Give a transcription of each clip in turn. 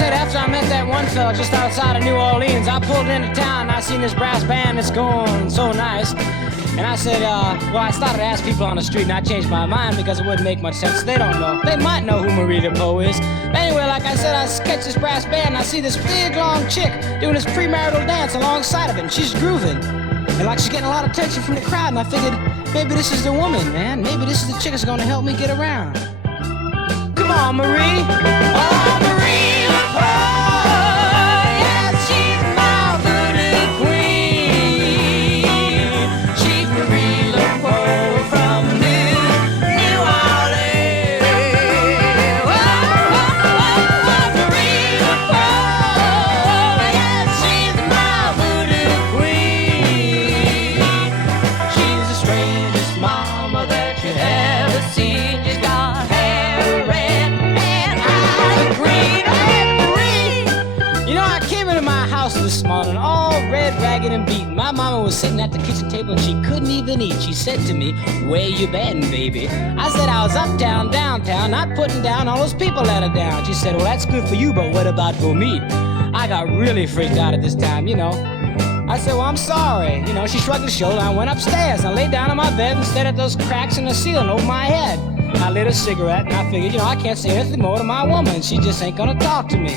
said, after I met that one fella just outside of New Orleans, I pulled into town and I seen this brass band that's going so nice. And I said, well, I started to ask people on the street, and I changed my mind because it wouldn't make much sense. They don't know. They might know who Marie Peau is. But anyway, like I said, I sketched this brass band, and I see this big, long chick doing this premarital dance alongside of it, and she's grooving. And like she's getting a lot of attention from the crowd, and I figured, maybe this is the woman, man. Maybe this is the chick that's gonna help me get around. Come on, Marie. Oh, Marie Peau. This morning, all red, ragged, and beaten. My mama was sitting at the kitchen table and she couldn't even eat. She said to me, where you been, baby? I said I was uptown, downtown, not putting down all those people that are down. She said, well, that's good for you, but what about for me? I got really freaked out at this time, you know. I said, well, I'm sorry. You know, she shrugged her shoulder. I went upstairs. I laid down on my bed and stared at those cracks in the ceiling over my head. I lit a cigarette and I figured, you know, I can't say anything more to my woman. She just ain't gonna talk to me.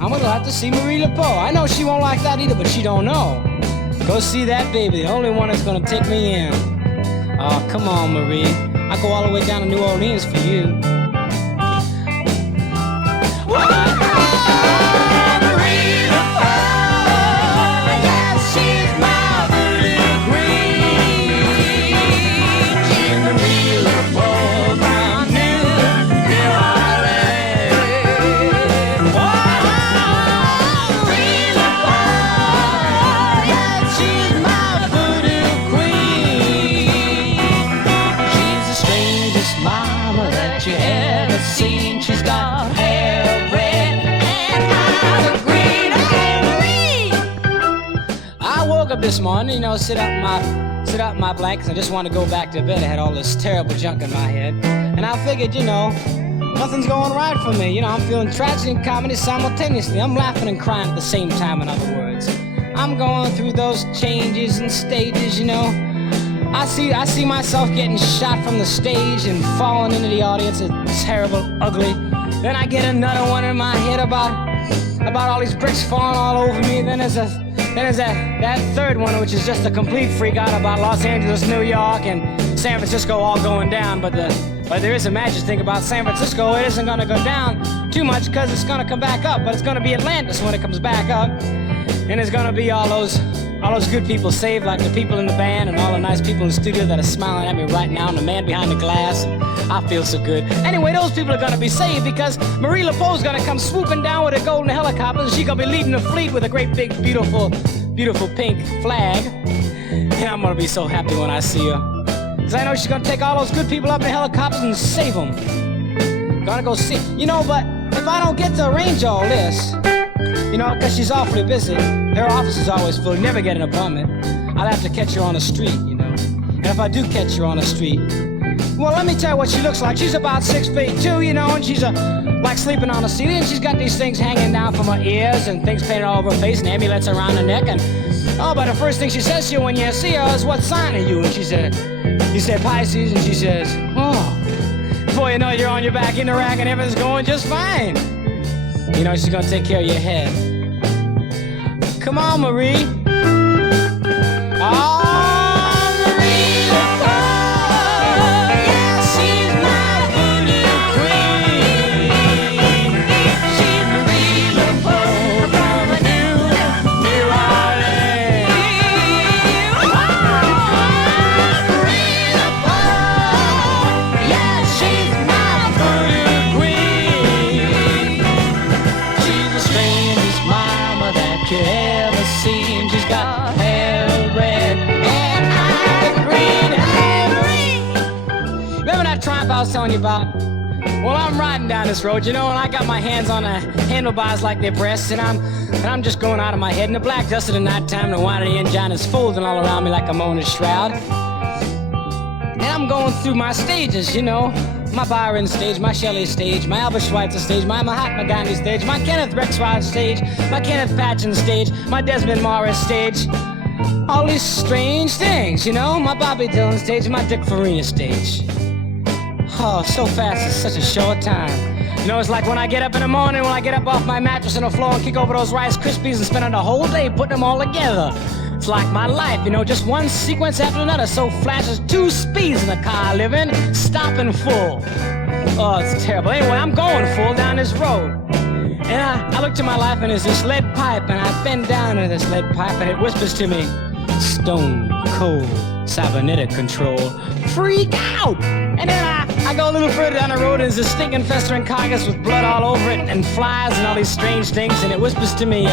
I'm gonna have to see Marie Peau. I know she won't like that either, but she don't know. Go see that baby, the only one that's gonna take me in. Oh, come on, Marie. I go all the way down to New Orleans for you. This morning, you know, sit up in my blankets. I just want to go back to bed. I had all this terrible junk in my head, and I figured, you know, nothing's going right for me. You know, I'm feeling tragedy and comedy simultaneously. I'm laughing and crying at the same time. In other words, I'm going through those changes and stages. You know, I see myself getting shot from the stage and falling into the audience. It's terrible, ugly. Then I get another one in my head about all these bricks falling all over me. Then there's that third one, which is just a complete freak out about Los Angeles, New York, and San Francisco all going down. But there is a magic thing about San Francisco. It isn't going to go down too much because it's going to come back up. But it's going to be Atlantis when it comes back up. And there's going to be all those good people saved, like the people in the band and all the nice people in the studio that are smiling at me right now, and the man behind the glass. I feel so good. Anyway, those people are going to be saved because Marie Peau's going to come swooping down with a golden helicopter, and she's going to be leading the fleet with a great big, beautiful pink flag. And I'm going to be so happy when I see her. Because I know she's going to take all those good people up in helicopters and save them. Gonna go see. You know, but if I don't get to arrange all this, you know, because she's awfully busy, her office is always full, you never get an appointment, I'll have to catch her on the street, you know. And if I do catch her on the street, well, let me tell you what she looks like. She's about 6'2", you know, and she's like sleeping on the ceiling, and she's got these things hanging down from her ears and things painted all over her face and amulets around her neck. And oh, but the first thing she says to you when you see her is, what sign are you? And she said, you said Pisces, and she says, oh. Before you know it, you're on your back in the rack and everything's going just fine. You know, she's gonna take care of your head. Come on, Marie. Oh. I was telling you about. Well, I'm riding down this road, you know, and I got my hands on the handlebars like they're breasts, and I'm just going out of my head in the black dust of the nighttime. The wine of the engine is folding all around me like a moaning shroud. And I'm going through my stages, you know. my Byron stage, my Shelley stage, my Albert Schweitzer stage, my Mahatma Gandhi stage, my Kenneth Rexroth stage, my Kenneth Patchen stage, my Desmond Morris stage. All these strange things, you know, my Bobby Dylan stage, my Dick Farina stage. Oh, so fast, it's such a short time. You know, it's like when I get up in the morning, when I get up off my mattress on the floor and kick over those Rice Krispies and spend the whole day putting them all together. It's like my life, you know, just one sequence after another. So flashes 2 speeds in the car I live in, stopping full. Oh, it's terrible. Anyway, I'm going full down this road. And I look to my life and there's this lead pipe, and I bend down into this lead pipe and it whispers to me, stone cold cybernetic control. Freak out! And then I go a little further down the road and there's this stinking festering carcass with blood all over it and flies and all these strange things, and it whispers to me,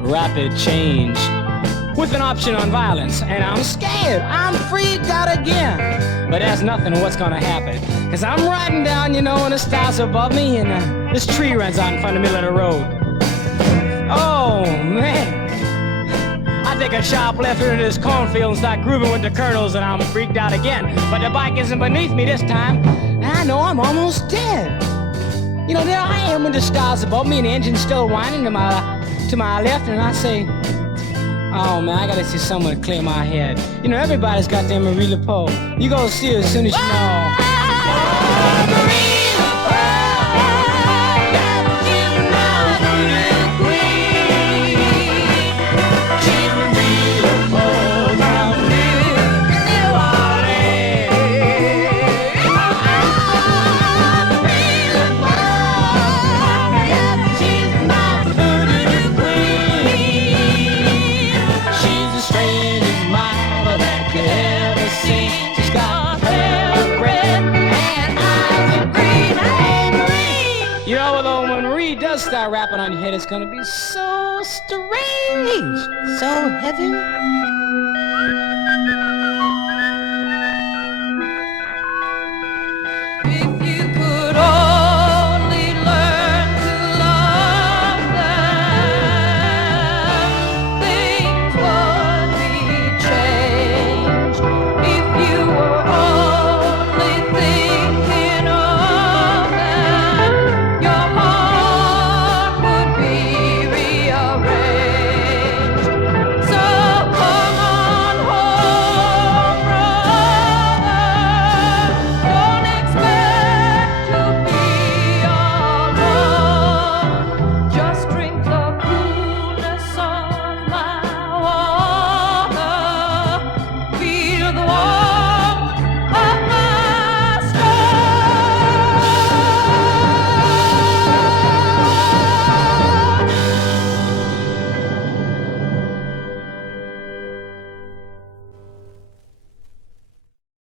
rapid change with an option on violence. And I'm scared. I'm freaked out again. But there's nothing to what's gonna happen. Cause I'm riding down, you know, and the stars above me, and this tree runs out in front of the middle of the road. Oh, man. I take a sharp left into this cornfield and start grooving with the kernels, and I'm freaked out again. But the bike isn't beneath me this time, and I know I'm almost dead. You know, there I am with the stars above me and the engine's still whining to my left, and I say, oh man, I gotta see someone to clear my head. You know, everybody's got their Marie Peau. You go see her as soon as you know. Start rapping on your head, it's gonna be so strange, so heavy.